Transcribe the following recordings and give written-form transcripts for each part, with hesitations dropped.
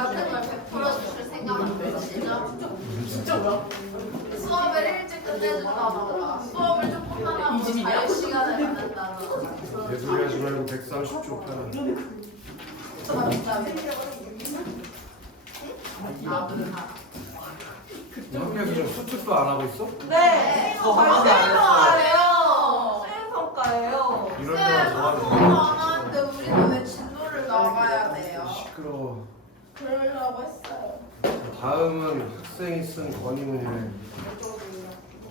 같은 걸 100% 주실 생각은 드시죠? 진짜 뭐야? 수업을 일찍 끝내준다던가 수업을 조금 하고 자유 시간을 갖는다던가 내 소리 하지 말고 130초 편하. 학교에서 지금 수특도 안 하고 있어? 네. 하나도 안 해요. 수행평가예요. 이럴 쌤 때만 뭐 아무도 하는 안 하는데 우리는 왜 진도를 나가야 돼요? 시끄러워. 그러려고 했어요. 다음은 학생이 쓴 건의문이래.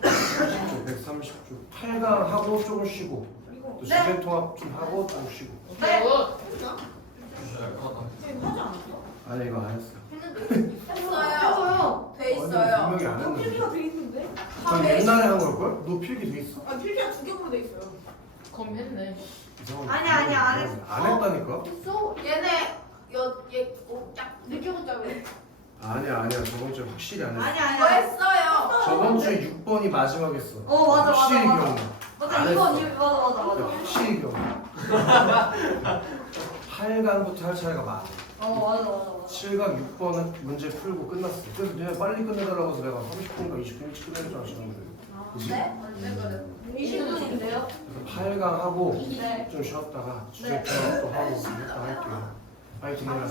130조 8강 하고 조금 쉬고 또 시간 통합 좀 하고 좀 쉬고. 네. 아니 이거 안 했어. 했어요. 돼 있어요. 분명히 안 했는데. 필기가 돼 있는데? 난 옛날에 한 걸걸? 너 필기 돼 있어? 아 필기가 2개로 돼 있어요. 그럼 했네. 이상하네. 아니야, 안 했어. 안 했다니까? 했어? 얘네 딱 늦게 못 자고 아니야 저번 주에 확실히 안 했어. 아니야. 뭐 했어요? 저번 주에 6번이 마지막 했어. 맞아. 확실히 기억나. 맞아. 안 이건 했어. 맞아. 확실히 기억나. 8강부터 할 차이가 많아. 맞아. 7강 6번은 문제 풀고 끝났어. 그래서 내가 빨리 끝내달라고 해서 내가 30분인가 20분 일찍 끝내는 줄 아시는데. 그치? 네? 언제 그래? 20분인데요? 그래서 8강 하고 네. 좀 쉬었다가 주제 네. 편또 하고 이랬다 할게요. 파이팅 해라.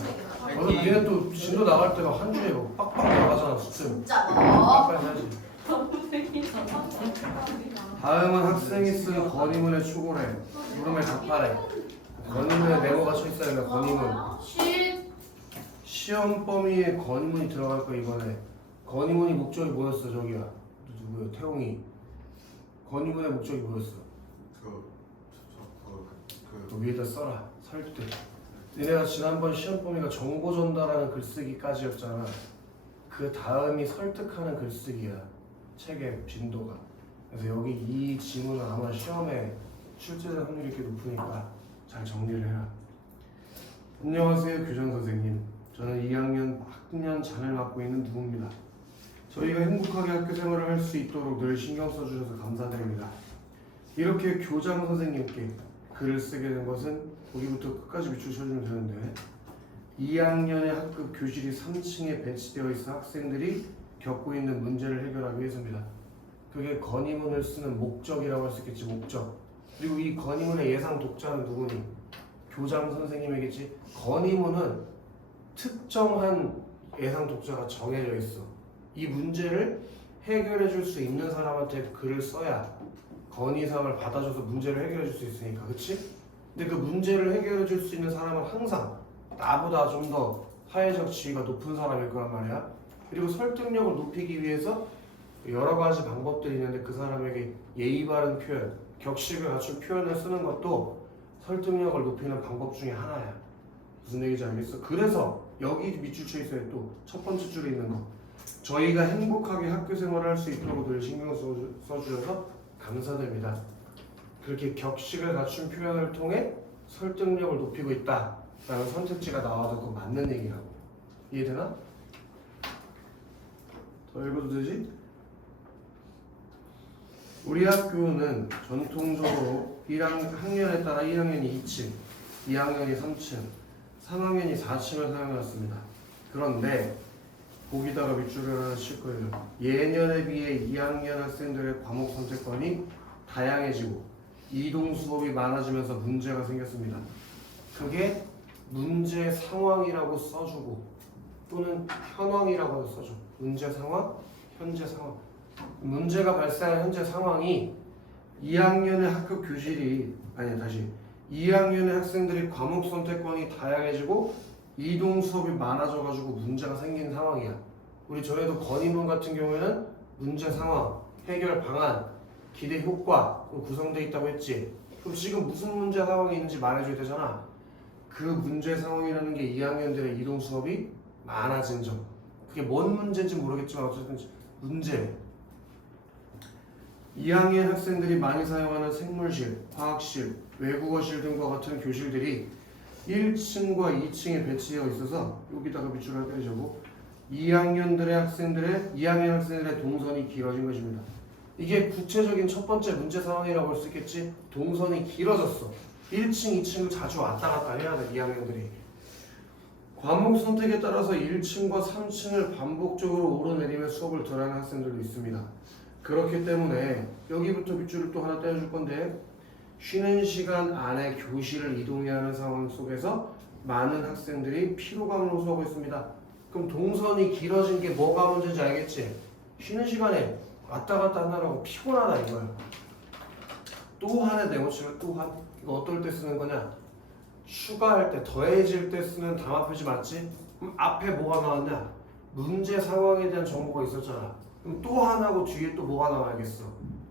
니네 또 진도 나갈 때가 한 주에 뭐 빡빡 나가잖아. 수능. 진짜 너. 빨리 해야지. 다음은 학생이 쓴 건의문의 초고래. 물음에 답하래. 건의문에 네모가 쳐있어야 된다. 건의문. 시험 범위에 건의문이 들어갈 거 이번에. 건의문이 목적이 뭐였어 저기야? 누구야? 태용이. 건의문의 목적이 뭐였어? 그 위에다 써라. 설득. 얘네가 지난번 시험 범위가 정보 전달하는 글쓰기까지였잖아. 그 다음이 설득하는 글쓰기야. 책의 빈도가. 그래서 여기 이 지문은 아마 시험에 출제될 확률이 꽤 높으니까 잘 정리를 해라. 안녕하세요 교장 선생님. 저는 2학년 학년 장을 맡고 있는 누구입니다. 저희가 행복하게 학교 생활을 할 수 있도록 늘 신경 써주셔서 감사드립니다. 이렇게 교장 선생님께 글을 쓰게 된 것은 거기부터 끝까지 밑줄 쳐주면 되는데 2학년의 학급 교실이 3층에 배치되어 있어 학생들이 겪고 있는 문제를 해결하기 위해서입니다. 그게 건의문을 쓰는 목적이라고 할 수 있겠지. 목적. 그리고 이 건의문의 예상 독자는 누구니? 교장 선생님이겠지. 건의문은 특정한 예상 독자가 정해져 있어. 이 문제를 해결해 줄 수 있는 사람한테 글을 써야 건의사항을 받아줘서 문제를 해결해 줄 수 있으니까. 그치? 근데 그 문제를 해결해 줄 수 있는 사람은 항상 나보다 좀 더 사회적 지위가 높은 사람일 거란 말이야. 그리고 설득력을 높이기 위해서 여러 가지 방법들이 있는데 그 사람에게 예의 바른 표현, 격식을 갖춘 표현을 쓰는 것도 설득력을 높이는 방법 중에 하나야. 무슨 얘기인지 알겠어? 그래서 여기 밑줄 쳐 있어요. 또 첫 번째 줄에 있는 거. 저희가 행복하게 학교 생활을 할 수 있도록 늘 신경 써주셔서 감사드립니다. 그렇게 격식을 갖춘 표현을 통해 설득력을 높이고 있다 라는 선택지가 나와도 그거 맞는 얘기라고. 이해되나? 더 읽어도 되지? 우리 학교는 전통적으로 1학년에 따라 1학년이 2층, 2학년이 3층, 3학년이 4층을 사용해왔습니다. 그런데 거기다가 밑줄을 하나 칠 거예요. 예년에 비해 2학년 학생들의 과목 선택권이 다양해지고 이동 수업이 많아지면서 문제가 생겼습니다. 그게 문제 상황이라고 써주고 또는 현황이라고 써줘. 문제 상황, 현재 상황. 문제가 발생한 현재 상황이 2학년의 학급 교실이 2학년의 학생들이 과목 선택권이 다양해지고 이동 수업이 많아져가지고 문제가 생긴 상황이야. 우리 전에도 건의문 같은 경우에는 문제 상황, 해결 방안, 기대 효과 구성되어 있다고 했지. 그럼 지금 무슨 문제 상황이 있는지 말해줘야 되잖아. 그 문제 상황이라는 게 2학년들의 이동 수업이 많아진 점. 그게 뭔 문제인지 모르겠지만 어쨌든 문제. 2학년 학생들이 많이 사용하는 생물실, 화학실, 외국어실 등과 같은 교실들이 1층과 2층에 배치되어 있어서 여기다가 밑줄을 때리자고 2학년 학생들의 동선이 길어진 것입니다. 이게 구체적인 첫 번째 문제 상황이라고 할 수 있겠지. 동선이 길어졌어. 1층, 2층을 자주 왔다 갔다 해야 돼. 2학년들이. 과목 선택에 따라서 1층과 3층을 반복적으로 오르내리며 수업을 들어가는 학생들도 있습니다. 그렇기 때문에 여기부터 밑줄을 또 하나 떼어줄 건데 쉬는 시간 안에 교실을 이동해야 하는 상황 속에서 많은 학생들이 피로감을 호소하고 있습니다. 그럼 동선이 길어진 게 뭐가 문제인지 알겠지? 쉬는 시간에 왔다 갔다 하느라고 피곤하다 이거야. 또한의 네모치면 또한 이거 어떨 때 쓰는 거냐? 추가할 때 더해질 때 쓰는 담합표시 맞지? 그럼 앞에 뭐가 나왔냐? 문제 상황에 대한 정보가 있었잖아. 그럼 또한하고 뒤에 또 뭐가 나와야겠어?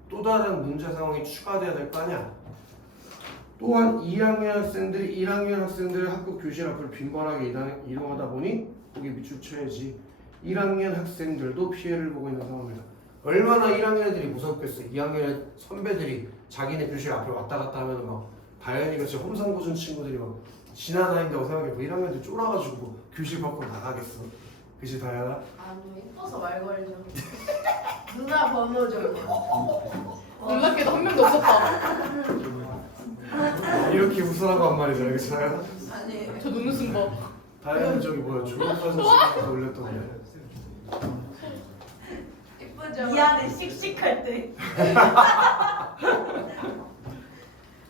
또 다른 문제 상황이 추가돼야 될 거 아니야? 또한 2학년 학생들이 1학년 학생들의 학급 교실 앞을 빈번하게 이동하다 보니 거기 밑줄 쳐야지. 1학년 학생들도 피해를 보고 있는 상황입니다. 얼마나 1학년 애들이 무섭겠어. 2학년 선배들이 자기네 교실 앞에 왔다 갔다 하면 막 다현이가 진짜 험상궂은 친구들이 막 지나다닌다고 생각해보고 1학년들 쫄아가지고 교실 밖으로 나가겠어. 그치 다현아? 아니 예뻐서 말 걸죠. 누나 번호죠. 놀랍게도 한 명도 없었다. 이렇게 웃으라고 한 말이죠. 알겠지 다현아? 아니 저 눈웃음 봐. 다현이 저기 뭐야 졸업사진 찍어서 올렸던 거야. 예쁘죠. 미안해 씩씩할 때.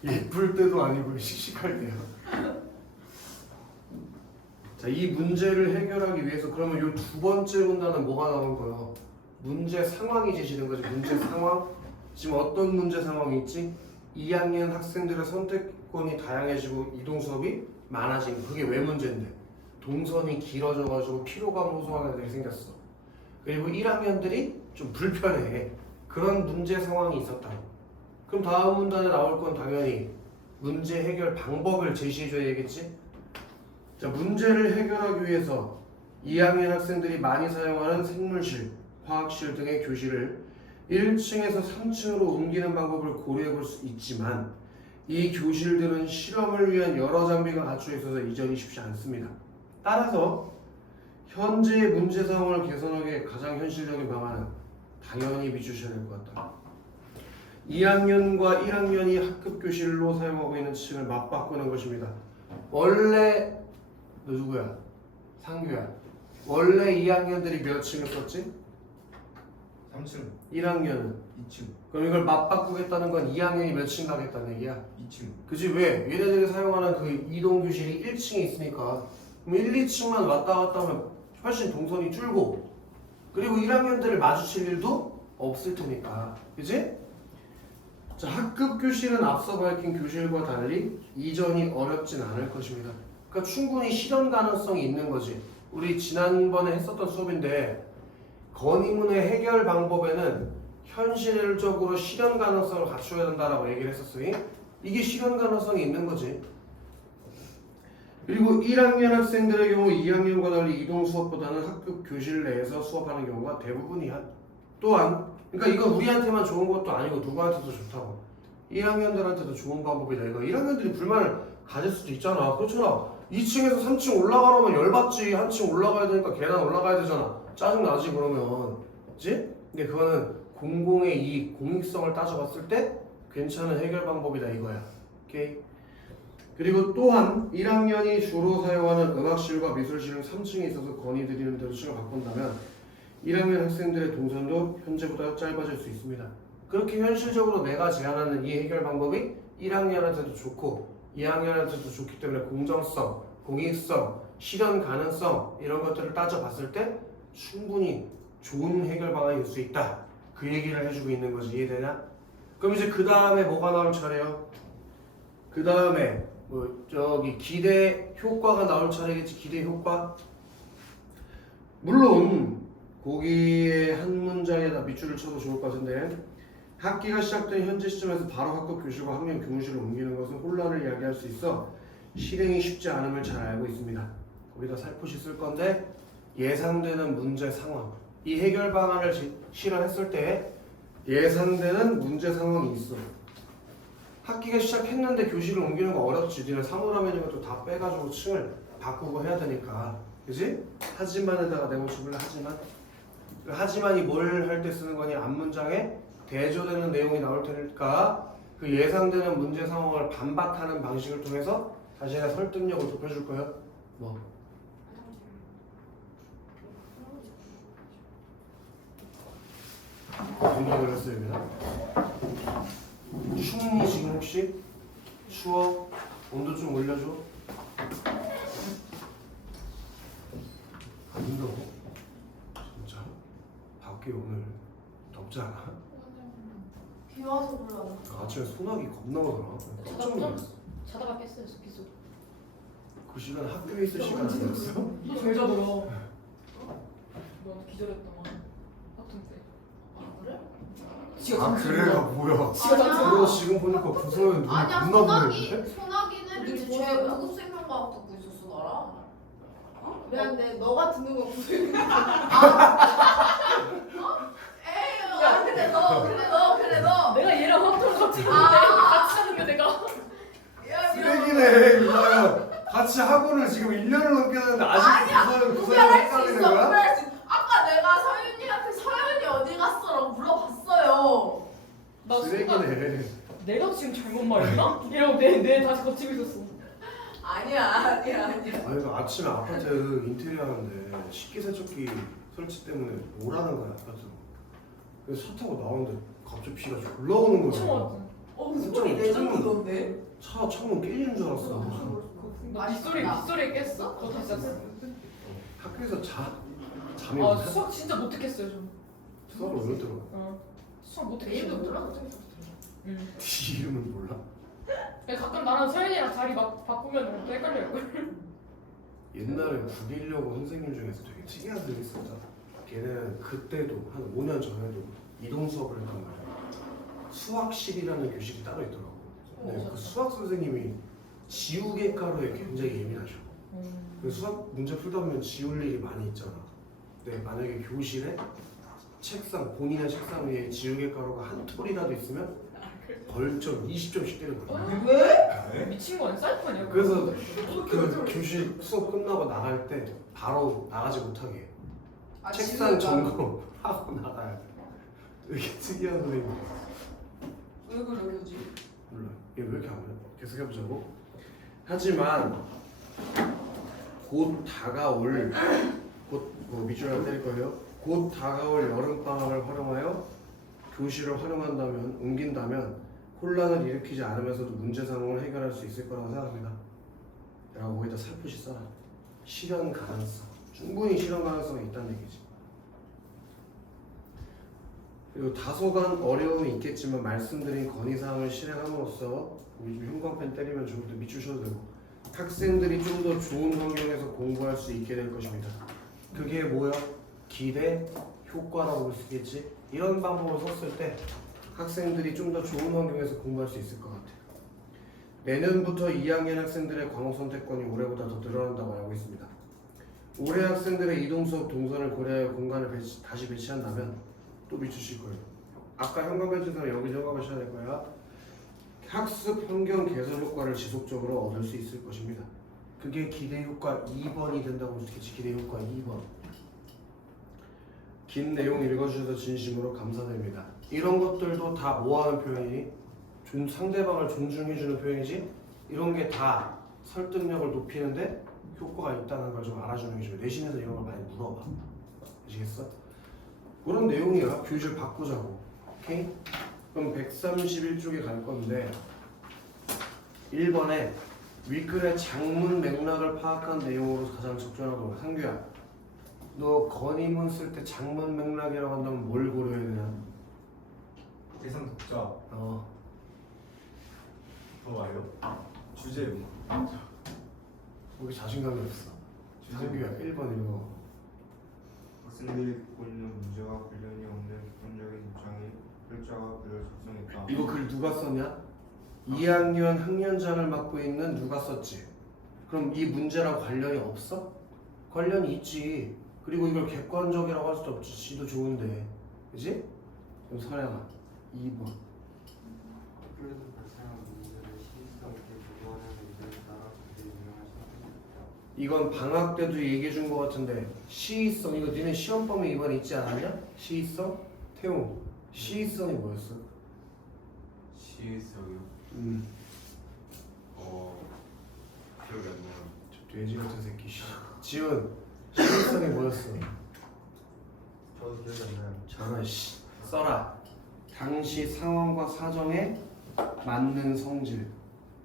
예쁠 때도 아니고 씩씩할 때요. 자, 이 문제를 해결하기 위해서 그러면 이 두 번째 문단은 뭐가 나온 거예요? 문제 상황이 제시된 거지. 문제 상황. 지금 어떤 문제 상황이 있지? 2학년 학생들의 선택권이 다양해지고 이동 수업이 많아진 거. 그게 왜 문제인데? 동선이 길어져가지고 피로감 호소하는 애들이 생겼어. 그리고 1학년들이 좀 불편해. 그런 문제 상황이 있었다. 그럼 다음 문단에 나올 건 당연히 문제 해결 방법을 제시해줘야겠지? 자, 문제를 해결하기 위해서 2학년 학생들이 많이 사용하는 생물실, 화학실 등의 교실을 1층에서 3층으로 옮기는 방법을 고려해 볼 수 있지만 이 교실들은 실험을 위한 여러 장비가 갖춰 있어서 이전이 쉽지 않습니다. 따라서 현재의 문제 상황을 개선하기 위해 가장 현실적인 방안은 당연히 비추셔야 될 것 같다. 2학년과 1학년이 학급 교실로 사용하고 있는 층을 맞바꾸는 것입니다. 원래 너 누구야? 상규야. 원래 2학년들이 몇 층을 썼지? 3층, 1학년은 2층, 그럼 이걸 맞바꾸겠다는 건 2학년이 몇 층 가겠다는 얘기야? 2층. 그치 왜? 얘네들이 사용하는 그 이동 교실이 1층에 있으니까 그럼 1, 2층만 왔다 갔다 하면 훨씬 동선이 줄고 그리고 1학년들을 마주칠 일도 없을 테니까 그치? 자, 학급 교실은 앞서 밝힌 교실과 달리 이전이 어렵진 않을 것입니다. 그러니까 충분히 실현 가능성이 있는 거지. 우리 지난번에 했었던 수업인데 건의문의 해결 방법에는 현실적으로 실현 가능성을 갖춰야 된다라고 얘기를 했었으니 이게 실현 가능성이 있는 거지. 그리고 1학년 학생들의 경우 2학년과 달리 이동 수업보다는 학급 교실 내에서 수업하는 경우가 대부분이야. 또한 그러니까 이거 우리한테만 좋은 것도 아니고 누구한테도 좋다고. 1학년들한테도 좋은 방법이다. 이거 1학년들이 불만을 가질 수도 있잖아. 그렇잖아. 2층에서 3층 올라가려면 열받지. 한 층 올라가야 되니까 계단 올라가야 되잖아. 짜증나지 그러면. 그치? 근데 그거는 공공의 이익, 공익성을 따져봤을 때 괜찮은 해결 방법이다 이거야. 오케이? 그리고 또한 1학년이 주로 사용하는 음악실과 미술실은 3층에 있어서 건의드리는 대로 층을 바꾼다면 1학년 학생들의 동선도 현재보다 짧아질 수 있습니다. 그렇게 현실적으로 내가 제안하는 이 해결 방법이 1학년한테도 좋고 2학년한테도 좋기 때문에 공정성, 공익성, 실현 가능성 이런 것들을 따져봤을 때 충분히 좋은 해결 방안이 될 수 있다. 그 얘기를 해주고 있는 거지. 이해되냐? 그럼 이제 그 다음에 뭐가 나올 차례요? 그 다음에 뭐 저기 기대 효과가 나올 차례겠지. 기대 효과. 물론 거기에 한 문장에다 밑줄을 쳐도 좋을 것 같은데 학기가 시작된 현재 시점에서 바로 학급 교실과 학년 교무실을 옮기는 것은 혼란을 야기할 수 있어 실행이 쉽지 않음을 잘 알고 있습니다. 거기다 살포시 쓸 건데 예상되는 문제 상황. 이 해결 방안을 실현했을 때 예상되는 문제 상황이 있어. 학기가 시작했는데 교실을 옮기는 거 어렵지. 니네 사물함에는 것도 다 빼가지고 층을 바꾸고 해야 되니까. 그지? 하지만에다가 네모치블레 하지만이 뭘 할 때 쓰는 거니? 앞문장에 대조되는 내용이 나올 테니까 그 예상되는 문제 상황을 반박하는 방식을 통해서 자신의 설득력을 높여줄 거예요. 뭐? 공격을 했어요, 여기다. 춥니 지금 혹시? 추워? 온도 좀 올려줘. 안 온다고? 진짜? 밖에 오늘 덥지 않아? 비 와서 그러나. 아침에 소나기 겁나 오더라. 깜짝 놀랐어. 자다가 깼어요, 기수. 그 시간 학교에 있을 시간 아니었어? 잘 자더라. 너 기절했더만. 학점 때. 아 그래? 아 그래가 뭐야? 아니야. 그거 지금 보니까 구성은 눈이 아니야 겁나 보이는데? 소나기는 이제 누구 쟤 좋아하냐? 고급 생명과학 듣고 있었어 나랑. 미안한데 너가 듣는 건 고급 에이 야 근데 너 내가 얘랑 학점 같이 하는데 아. 같이 하는 게 내가. 야 쓰레기네 이거야. 같이 학원을 지금 1년을 넘게 하는데 아직 구성을 구별할 수 헷갈리는 있어 거야? 구별할 수 있어. 아까 내가 서윤이한테 서윤이 어디 갔어라고 물어봤어요. 나 순간 쓰레기네. 내가 지금 잘못 말했나? 이러고 내 다시 거치고 있었어. 아니야. 아니 그 아침에 아파트 인테리어 하는데 식기세척기 설치 때문에 오라는 거야 아파트로. 그래서 차 타고 나오는데 갑자기 비가 졸라 오는 거야. 처음 무슨 소리 레전드던데? 차 창문 깨지는 줄 알았어. 나 빗소리에 깼어? 그거 다시 잤어? 학교에서 잠이 아 오냐? 수학 진짜 못했겠어요 좀. 수업을 왜 들어? 수학 내일도 못했겠어요. 들어? 응. 네 이름은 몰라? 가끔 나랑 서연이랑 자리 막 바꾸면 또 헷갈려요. 옛날에 916 선생님 중에서 되게 특이한 분이 있었다. 걔는 그때도 한 5년 전에도 이동 수업을 했단 말이야. 수학실이라는 교실이 따로 있더라고. 근데 그 수학 선생님이 지우개 가루에 굉장히 예민하셔. 그 수학 문제 풀다 보면 지울 일이 많이 있잖아. 근데 만약에 교실에 책상, 본인의 책상 위에 지우개 가루가 한 톨이라도 있으면 벌점 20점씩 때리는 거야. 왜? 미친 거 아니야? 사이코냐? 그래서 그 교실 수업 끝나고 나갈 때 바로 나가지 못하게 해. 책상 점검하고 나가야 돼. 되게 특이한 선생님. 왜 그래 교지? 몰라. 얘 왜 이렇게 안 해? 계속 해보자고. 하지만 곧 다가올 곧뭐 밑줄을 때릴 거예요. 곧 다가올 여름 방학을 활용하여 교실을 활용한다면 옮긴다면 혼란을 일으키지 않으면서도 문제 상황을 해결할 수 있을 거라고 생각합니다. 내가 거기다 살포시 써라. 실현 가능성. 충분히 실현 가능성이 있다는 얘기지. 그리고 다소간 어려움이 있겠지만 말씀드린 건의사항을 실행함으로써 형광펜 때리면 좀 더 밑주셔도 되고 학생들이 좀 더 좋은 환경에서 공부할 수 있게 될 것입니다. 그게 뭐야? 기대 효과라고 볼 수 있겠지? 이런 방법을 썼을 때 학생들이 좀 더 좋은 환경에서 공부할 수 있을 것 같아요. 내년부터 2학년 학생들의 과목 선택권이 올해보다 더 늘어난다고 알고 있습니다. 올해 학생들의 이동 수업 동선을 고려하여 공간을 다시 배치한다면 또 미치실 거예요. 아까 현관변 증상을 여기 현관변 될 거야. 학습 환경 개선 효과를 지속적으로 얻을 수 있을 것입니다. 그게 기대 효과 2번이 된다고 볼 수 있겠지. 기대 효과 2번. 긴 내용 읽어주셔서 진심으로 감사드립니다. 이런 것들도 다 뭐하는 표현이니? 상대방을 존중해주는 표현이지? 이런 게 다 설득력을 높이는데 효과가 있다는 걸 좀 알아주는 게 좋아요. 내신에서 이런 걸 많이 물어봐. 아시겠어? 그런 내용이야. 교실 바꾸자고. 오케이? 그럼 131쪽에 갈 건데 1번에 윗글의 장문 맥락을 파악한 내용으로 가장 적절하고 상규야 너 건의문 쓸 때 장문 맥락이라고 한다면 뭘 고려해야 되냐? 대상 독자 어 더 와요. 주제 우리 자신감이 없어. 상규야 1번 읽어. 학생들이 갖고 있는 문제와 관련이 없는 객관적인 입장이 글자가 그려 작성했다. 이거 글 누가 썼냐? 2학년 학년장을 맡고 있는 누가 썼지? 그럼 이 문제랑 관련이 없어? 관련이 있지. 그리고 이걸 객관적이라고 할 수도 없지. 지도 좋은데. 그지? 그럼 서량아 2번. 학교에서 발생한 문제를 시의성 있게 조정하는 의견에 따라 그들이 유명할 수 있다. 이건 방학 때도 얘기해 준 것 같은데 시의성 이거 니네 시험 범위 이번에 있지 않았냐? 시의성? 태용 시의성이 뭐였어? 시의성이요? 기억이 안 나요. 저 돼지 같은 새끼 지훈 시의성이 뭐였어? 저도 기억이 안 나요. 장아 씨 써라. 당시 상황과 사정에 맞는 성질.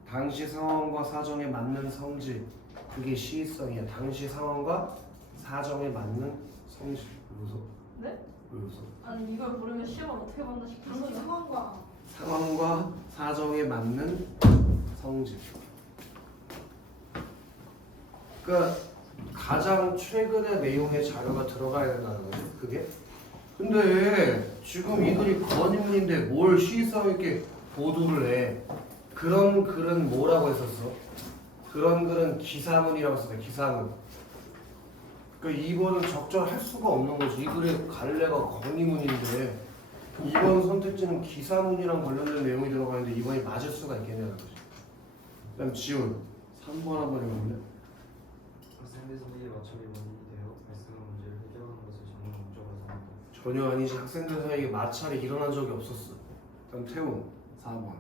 당시 상황과 사정에 맞는 성질. 그게 시의성이야. 당시 상황과 사정에 맞는 성질. 왜 웃어? 네? 왜 웃어? 아니 이걸 모르면 시험을 어떻게 본다 싶어서. 당시 상황과 상황과 사정에 맞는 성질. 그러니까 가장 최근의 내용의 자료가 들어가야 된다는 거지. 그게. 근데 지금 이글이 건의문인데 뭘 시의성 있게 보도를 해. 그런 글은 뭐라고 했었어? 그런 글은 기사문이라고 했었어. 기사문. 그러니까 2번은 적절할 수가 없는 거지. 이 글의 갈래가 건의문인데 2번 선택지는 기사문이랑 관련된 내용이 들어가 있는데 2번이 맞을 수가 있겠냐는 거지. 그다음 지훈 3번 한번 해볼래? 학생들 사이에 마찰이 원인이 되어 발생한 문제를 해결하는 것을 전문 목적으로 삼는다. 전혀 아니지. 학생들 사이에 마찰이 일어난 적이 없었어. 그다음 태웅 4번.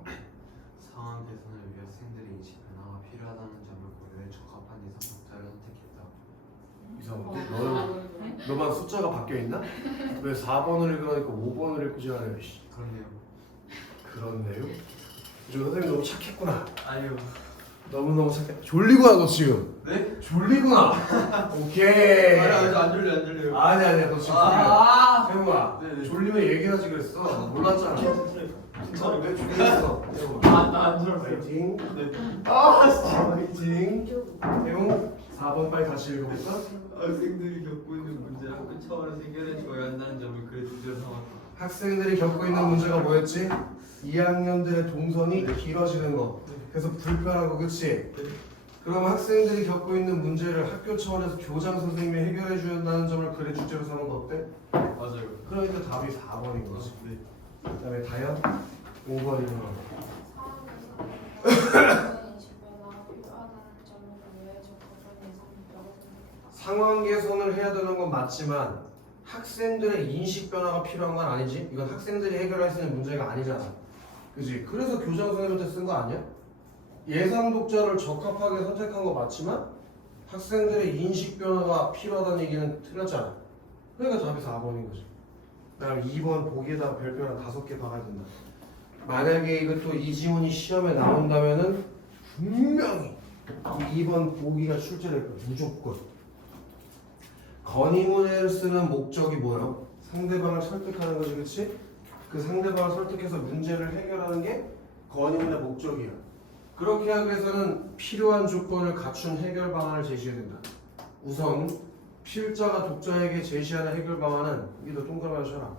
상황 개선을 위해 학생들의 인식 변화가 필요하다는 점을 고려해 적합한 이상 독자를 선택했다. 이상한데? 너는 너만 숫자가 바뀌어 있나? 왜 4번을 읽으라니까 5번을 읽고 지랄해. 그렇네요. 그렇네요. 요즘 선생님 너무 착했구나. 아니요. 너무너무 착해. 졸리구나 너 지금. 네? 졸리구나. 오케이. 안 졸려요. 아니야 너 지금 졸려. 태웅아 네네. 졸리면 얘기하지 그랬어. 몰랐잖아. 진짜로? 왜 졸렸어? 나안 졸았어요. 파이팅. 네. 파이팅. 태웅 4번 빨리 다시 읽어볼까? 학생들이 겪고 있는 문제 학교 차원에서 해결해 줘야 한다는 점을 그의 주제로 삼았다. 학생들이 겪고 있는 문제가 뭐였지? 2학년들의 동선이 길어지는 거. 그래서 불편하고 그치? 그럼 학생들이 겪고 있는 문제를 학교 차원에서 교장 선생님이 해결해 줘야 한다는 점을 글의 주제로 삼은 거 어때? 맞아요. 그러니까 답이 4번인 거지. 네. 그 다음에 다현 5번이면 상황 개선을 해야 되는 건 맞지만 학생들의 인식 변화가 필요한 건 아니지. 이건 학생들이 해결할 수 있는 문제가 아니잖아. 그지? 그래서 교장 선생님한테 쓴 거 아니야? 예상 독자를 적합하게 선택한 거 맞지만 학생들의 인식 변화가 필요하다는 얘기는 틀렸잖아. 그러니까 답이 4번인 거지. 그다음 2번 보기에다가 별표랑 5개 박아야 된다. 만약에 이것도 이 지문이 시험에 나온다면은 분명히 2번 보기가 출제될 거야. 무조건. 건의문을 쓰는 목적이 뭐예요? 상대방을 설득하는 거지, 그렇지? 그 상대방을 설득해서 문제를 해결하는 게 건의문의 목적이야. 그렇게 하기 위해서는 필요한 조건을 갖춘 해결 방안을 제시해야 된다. 우선 필자가 독자에게 제시하는 해결 방안은 이게 더 동그라미 쳐라.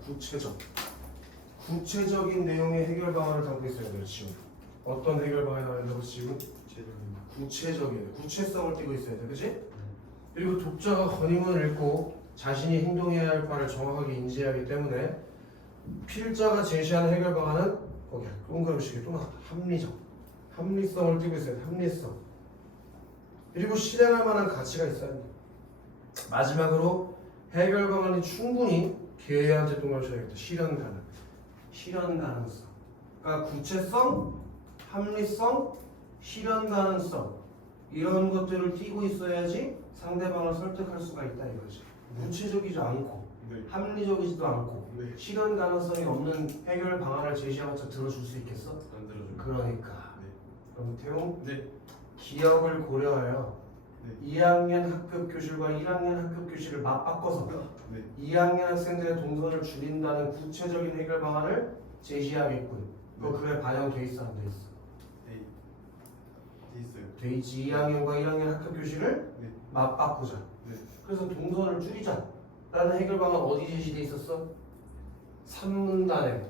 구체적인 내용의 해결 방안을 담고 있어야 돼요. 지금 어떤 해결 방안이 나온다고 지금? 구체적이에요. 구체성을 띠고 있어야 돼, 그렇지? 그리고 독자가 건의문을 읽고 자신이 행동해야 할 바를 정확하게 인지하기 때문에 필자가 제시하는 해결 방안은 거기 동그라미식이 또 나왔다. 합리성을 띠고 있어야 돼. 합리성. 그리고 실행할 만한 가치가 있어야 돼. 마지막으로 해결 방안이 충분히 걔한테 동그라미 쳐야겠다. 실현 가능성. 그러니까 구체성, 합리성, 실현 가능성 이런 것들을 띠고 있어야지 상대방을 설득할 수가 있다 이거지. 구체적이지 않고 합리적이지도 않고 실현 가능성이 없는 해결 방안을 제시하면서 들어줄 수 있겠어? 안 들어줘요. 그러니까. 네. 그럼 태용 네. 기억을 고려하여 네. 2학년 학급 교실과 1학년 학급 교실을 맞바꿔서 네. 2학년 학생들의 동선을 줄인다는 구체적인 해결 방안을 제시하겠군. 그거 글에 반영돼 있어 안 돼 있어? 돼 있어요. 돼 있지. 2학년과 1학년 학급 교실을 네. 맞바꾸자. 네. 그래서 동선을 줄이자 라는 해결 방안 어디 제시돼 있었어? 3문단의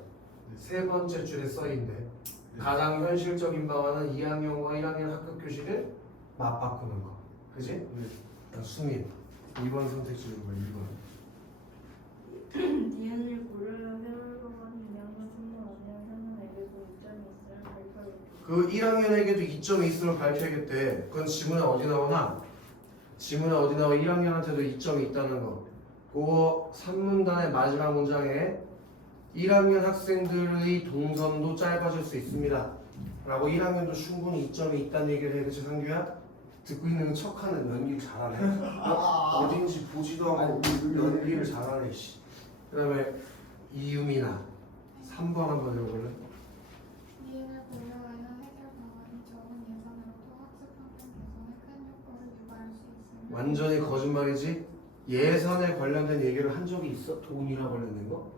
세 번째 줄에 써있는데 가장 현실적인 방안은 2학년과 1학년 학급 교실을 맞바꾸는 거. 그지? 네. 수민 2번 선택지로 2번. 니은을 고르려면 해물로만 2학년 3년 5년 3년에게도 이점이 있을 발표를 그 1학년에게도 이점이 있음을 밝혀야겠대. 그건 지문에 어디 나오나? 지문에 어디 나와? 1학년한테도 이점이 있다는 거. 그거 3문단의 마지막 문장에 1학년 학생들의 동선도 짧아질 수 있습니다 라고 1학년도 충분히 이점이 있다는 얘기를 해. 그치 상규야? 듣고 있는 척하는 연기 잘하네. 어딘지 보지도 않고 연기를 잘하네. 그 다음에 이유미나 3번 한번 읽어볼래? 이해를 고려하여 해결 방안이 적은 예산으로도 학습 환경 개선에 큰 효과를 유발할 수 있으며 완전히 거짓말이지? 예산에 관련된 얘기를 한 적이 있어? 돈이랑 관련된 거?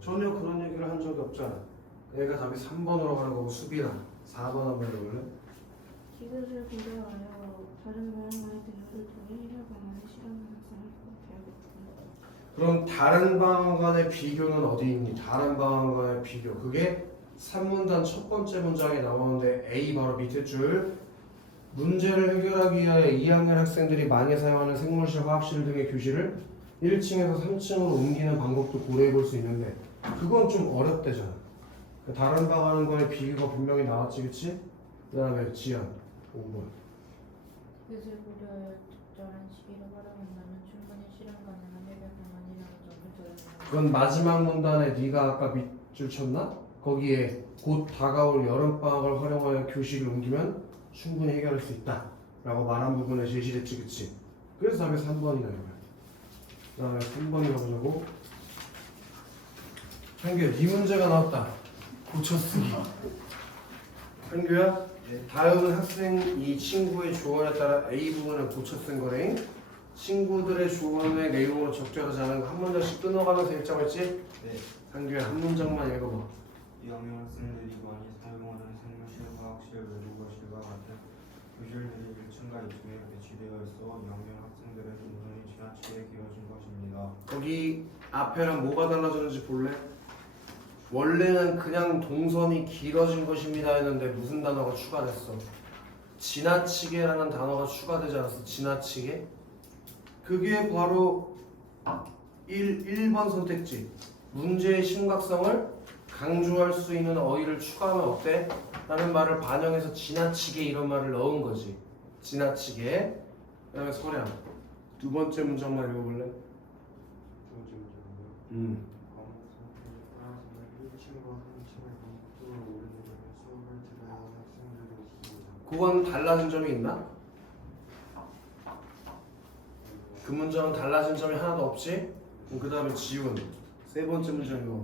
전혀 그런 얘기를 한 적이 없잖아. 그러니까 답이 3번으로 가는 거고 수비나 4번 한번 읽어볼래? 이것을 고려하여 다른 방안과의 대화를 통해 해결 방안을 실현하는 학생을 배우겠다. 그럼 다른 방안 간의 비교는 어디 있니? 다른 방안 간의 비교. 그게 3문단 첫 번째 문장에 나오는데 A 바로 밑에 줄 문제를 해결하기 위하여 2학년 학생들이 많이 사용하는 생물실, 화학실 등의 교실을 1층에서 3층으로 옮기는 방법도 고려해 볼 수 있는데 그건 좀 어렵대잖아. 다른 방안과의 비교가 분명히 나왔지, 그치? 그 다음에 지연 5번. 이것을 고려하여 적절한 시기를 활용한다면 충분히 실현 가능한 해결 방안이라는 점을 드러낸다. 그건 마지막 문단에 네가 아까 밑줄 쳤나? 거기에 곧 다가올 여름방학을 활용하여 교실을 옮기면 충분히 해결할 수 있다 라고 말한 부분에 제시됐지, 그치? 그래서 답이 3번이다 이거야. 그 다음에 3번이 가보자고. 한규야, 네 문제가 나왔다. 고쳐쓰기. 한규야, 다음은 학생 이 친구의 조언에 따라 A 부분을 고쳐 쓴 거래. 친구들의 조언의 내용으로 적절하지 않은 거 한 문장씩 끊어가면서 읽자고 했지? 네. 한규야, 한 문장만 읽어봐. 2학년 학생들이 많이 사용하는 생물실, 화학실, 외부거실과 같은 교실들이 1층과 2층에 배치되어 있어 2학년 학생들의 동선이 지나치게 길어진 것입니다. 거기 앞에랑 뭐가 달라졌는지 볼래? 원래는 그냥 동선이 길어진 것입니다 했는데 무슨 단어가 추가됐어? 지나치게라는 단어가 추가되지 않았어? 지나치게? 그게 바로 1번 선택지. 문제의 심각성을 강조할 수 있는 어휘를 추가하면 어때? 라는 말을 반영해서 지나치게 이런 말을 넣은 거지. 지나치게. 그 다음에 소량. 두 번째 문장만 읽어볼래? 두 번째 문제는요. 과목 성격에 따라서는 1층과 3층을 반복적으로 오르내리며 수업을 들어야 하는 학생들이 있습니다. 그건 달라진 점이 있나? 그 문장은 달라진 점이 하나도 없지? 그 다음에 지운. 세 번째 문장 읽어봐.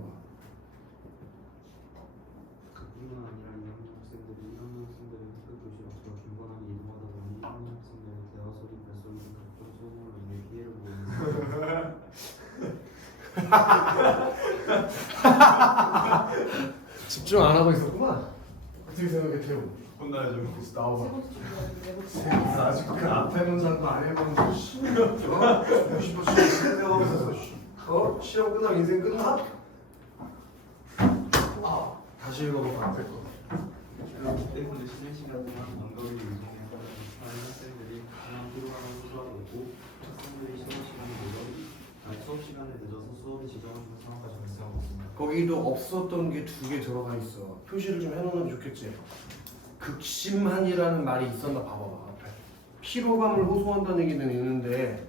그뿐만 아니라 2학년 학생들이 1학년 학생들의 학교 교실 앞으로 빈번하게 이동하다 보니 1학년 학생들의 대화 소리, 발소리 등 각종 소음으로 인해 피해를 보고 있습니다. 집중 안 하고 있었구만. 어떻게 생각해, 태우? 혼나야죠. 그래서 나와봐. 세 번째 준비하는데 나 아직 그 앞에 문장도 안 해봤는데 씨. 어? 50% 생각하면서 어? 시험 끝나면 인생 끝나? 다시 읽어봐, 앞에 거. 그렇기 때문에 쉬는 시간 동안 언덕을 이용해서 다른 학생들이 가장 피로감을 호소하고 있고 학생들이 수업 시간에 늦어서 수업이 지정한 상황까지 발생하고 있습니다. 거기도 없었던 게 두 개 들어가 있어. 표시를 좀 해놓으면 좋겠지. 극심한이라는 말이 있었나 봐봐. 앞에. 피로감을 호소한다는 얘기는 있는데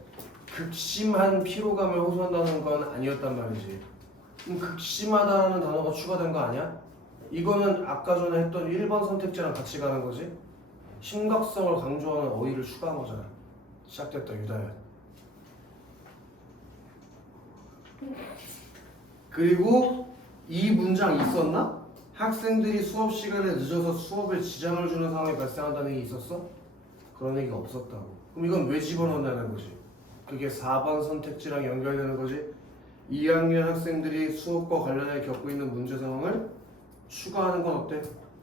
극심한 피로감을 호소한다는 건 아니었단 말이지. 그럼 극심하다라는 단어가 추가된 거 아니야? 이거는 아까 전에 했던 1번 선택지랑 같이 가는 거지. 심각성을 강조하는 어휘를 추가한 거잖아. 시작됐다, 유다야. 그리고 이 문장 있었나? 학생들이 수업 시간에 늦어서 수업에 지장을 주는 상황이 발생한다는 얘기 있었어? 그런 얘기가 없었다고. 그럼 이건 왜 집어넣는다는 거지? 그게 4번 선택지랑 연결되는 거지. 2학년 학생들이 수업과 관련해 겪고 있는 문제 상황을 추가하는 건 어때?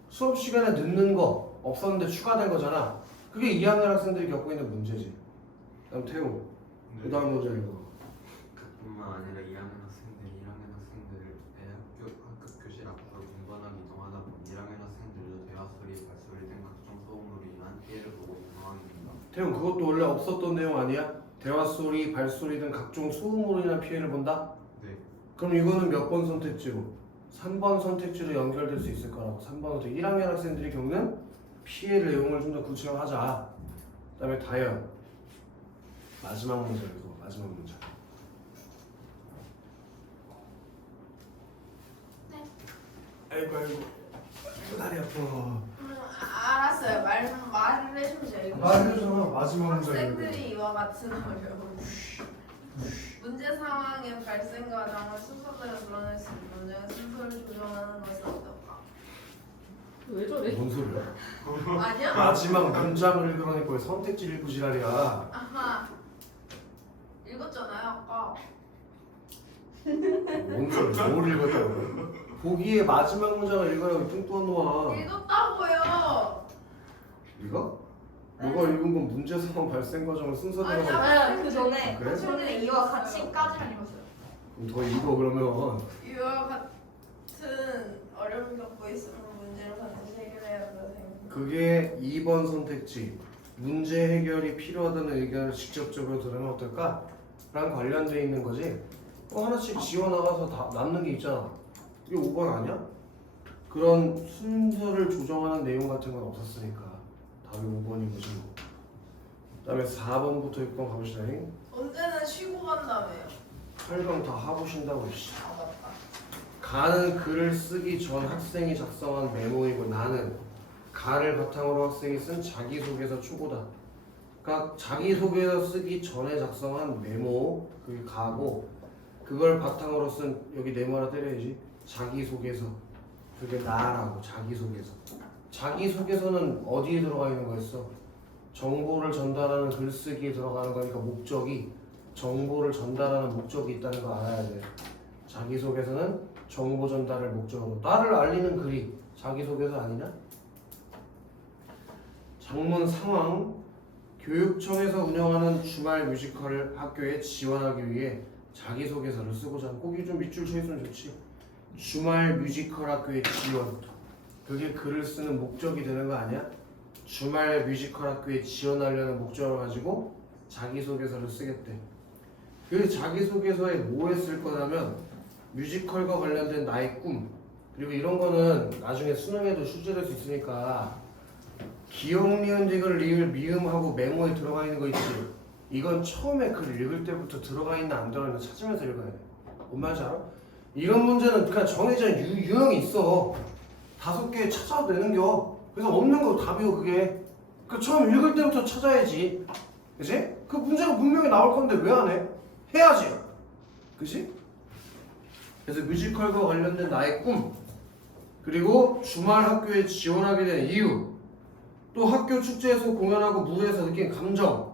수업 시간에 늦는 거 없었는데 추가된 거잖아. 그게 2학년 학생들이 겪고 있는 문제지. 다음 태우. 그 다음 문제 읽어. 그뿐만 아니라 2학년 학생들이 1학년 학생들의 학급 교실 앞으로 빈번하게 이동하다 보니 1학년 학생들도 대화 소리, 발소리 등 각종 소음으로 인한 피해를 보고 있는 상황입니다. 태우, 그것도 원래 없었던 내용 아니야? 대화 소리, 발소리 등 각종 소음으로 인한 피해를 본다? 네. 그럼 이거는 몇 번 선택지로? 3번 선택지로 연결될 수 있을 거라고. 3번 선택. 1학년 학생들이 겪는 피해 내용을 좀 더 구체화하자. 그 다음에 다현. 마지막 문제 읽어. 마지막 문제. 네. 아이고 다리 아파. 알았어요. 말을 해주면 제가 말해주잖아. 마지막 문제 읽어. 학생들이 이와 같은 어려움 문제 상황의 발생 과정을 순서대로 드러낼 수 있는 순서를 조정하는 것은 어떨까? 왜 저래? 뭔 소리야? 아니야? 마지막 문장을 읽으라니까 왜 선택지 읽고 지랄이야. 아하. 읽었잖아요 아까. 뭔 소리야? 뭘 읽었다고? 보기에 마지막 문장을 읽으라고 뚱뚱한 놈아. 읽었다고요. 이거? 너가 읽은 건 문제 상황 발생 과정을 순서대로 아니야. 하고 네, 그 전에 그래? 처음에 이와 같이까지만 읽었어요. 그럼 더 읽어 그러면. 이와 같은 어려움을 겪고 있으면 문제를 반드시 해결해야 한다고 생각합니다. 그게 2번 선택지. 문제 해결이 필요하다는 의견을 직접적으로 들으면 어떨까? 랑 관련돼 있는 거지. 하나씩 지워나가서 다 남는 게 있잖아. 이게 5번 아니야? 그런 순서를 조정하는 내용 같은 건 없었으니까 답이 5번인 거지. 그 다음에 4번부터 6번 가보시다. 언제는 쉬고 간다며요. 8강 다 하고 쉰다고. 씨. 아 맞다. 가는 글을 쓰기 전 학생이 작성한 메모이고 나는 가를 바탕으로 학생이 쓴 자기소개서 초고다. 그러니까 자기소개서 쓰기 전에 작성한 메모 그게 가고 그걸 바탕으로 쓴 여기 네모 하나 때려야지 자기소개서 그게 나라고. 자기소개서. 자기소개서는 어디에 들어가 있는 거였어? 정보를 전달하는 글쓰기에 들어가는 거니까 목적이 정보를 전달하는 목적이 있다는 거 알아야 돼. 자기소개서는 정보 전달을 목적으로. 나를 알리는 글이 자기소개서 아니냐? 장문 상황. 교육청에서 운영하는 주말 뮤지컬을 학교에 지원하기 위해 자기소개서를 쓰고자 하는. 꼭이 좀 밑줄 쳐 있으면 좋지. 주말 뮤지컬 학교에 지원. 그게 글을 쓰는 목적이 되는 거 아니야? 주말 뮤지컬 학교에 지원하려는 목적을 가지고 자기소개서를 쓰겠대. 그 자기소개서에 뭐에 쓸 거냐면 뮤지컬과 관련된 나의 꿈. 그리고 이런 거는 나중에 수능에도 출제될 수 있으니까 기억, 니은, 디귿, 리을, 미음하고 메모에 들어가 있는 거 있지. 이건 처음에 글 읽을 때부터 들어가 있나 안 들어가 있나 찾으면서 읽어야 돼. 뭔 말인지 알아? 이런 문제는 그냥 정해진 유형이 있어. 5개 찾아도 되는겨. 그래서 없는 거 답이요 그게. 그 처음 읽을 때부터 찾아야지. 그치? 그 문제가 분명히 나올 건데 왜 안 해? 해야지. 그치? 그래서 뮤지컬과 관련된 나의 꿈, 그리고 주말 학교에 지원하게 된 이유, 또 학교 축제에서 공연하고 무대에서 느낀 감정,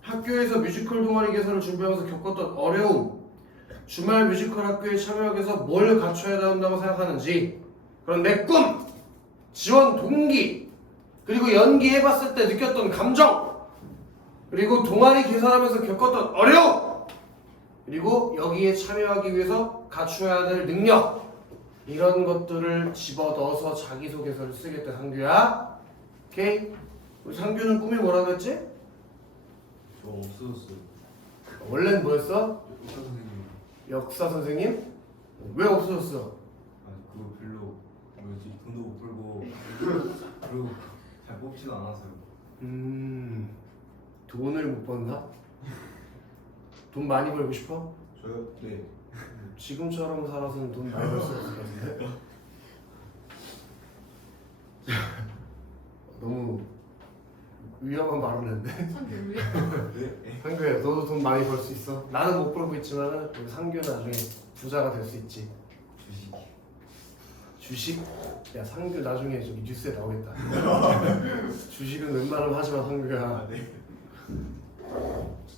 학교에서 뮤지컬 동아리 개설을 준비하면서 겪었던 어려움, 주말 뮤지컬 학교에 참여하기 위해서 뭘 갖춰야 한다고 생각하는지, 그런 내 꿈, 지원 동기, 그리고 연기해봤을 때 느꼈던 감정, 그리고 동아리 개설하면서 겪었던 어려움, 그리고 여기에 참여하기 위해서 갖춰야 될 능력, 이런 것들을 집어넣어서 자기소개서를 쓰겠다. 상규야. 오케이? 우리 상규는 꿈이 뭐라고 했지? 저 없어졌어요. 원래는 뭐였어? 의사 선생님. 역사 선생님? 왜 없어졌어? 아 그거 별로 뭐였지 돈도 못 벌고 그리고 잘 뽑지도 않았어요. 돈을 못 번다? 돈 많이 벌고 싶어? 저요? 네. 지금처럼 살아서는 돈 많이 벌 수 없을 것 같은데? 너무 위험한 발언을 했는데? 상규 왜? 네. 상규야, 너도 돈 많이 벌 수 있어. 나는 못 벌고 있지만 우리 상규는 나중에 부자가 될 수 있지. 주식. 주식? 야, 상규 나중에 저기 뉴스에 나오겠다. 주식은 웬만하면 하지마, 상규야. 네.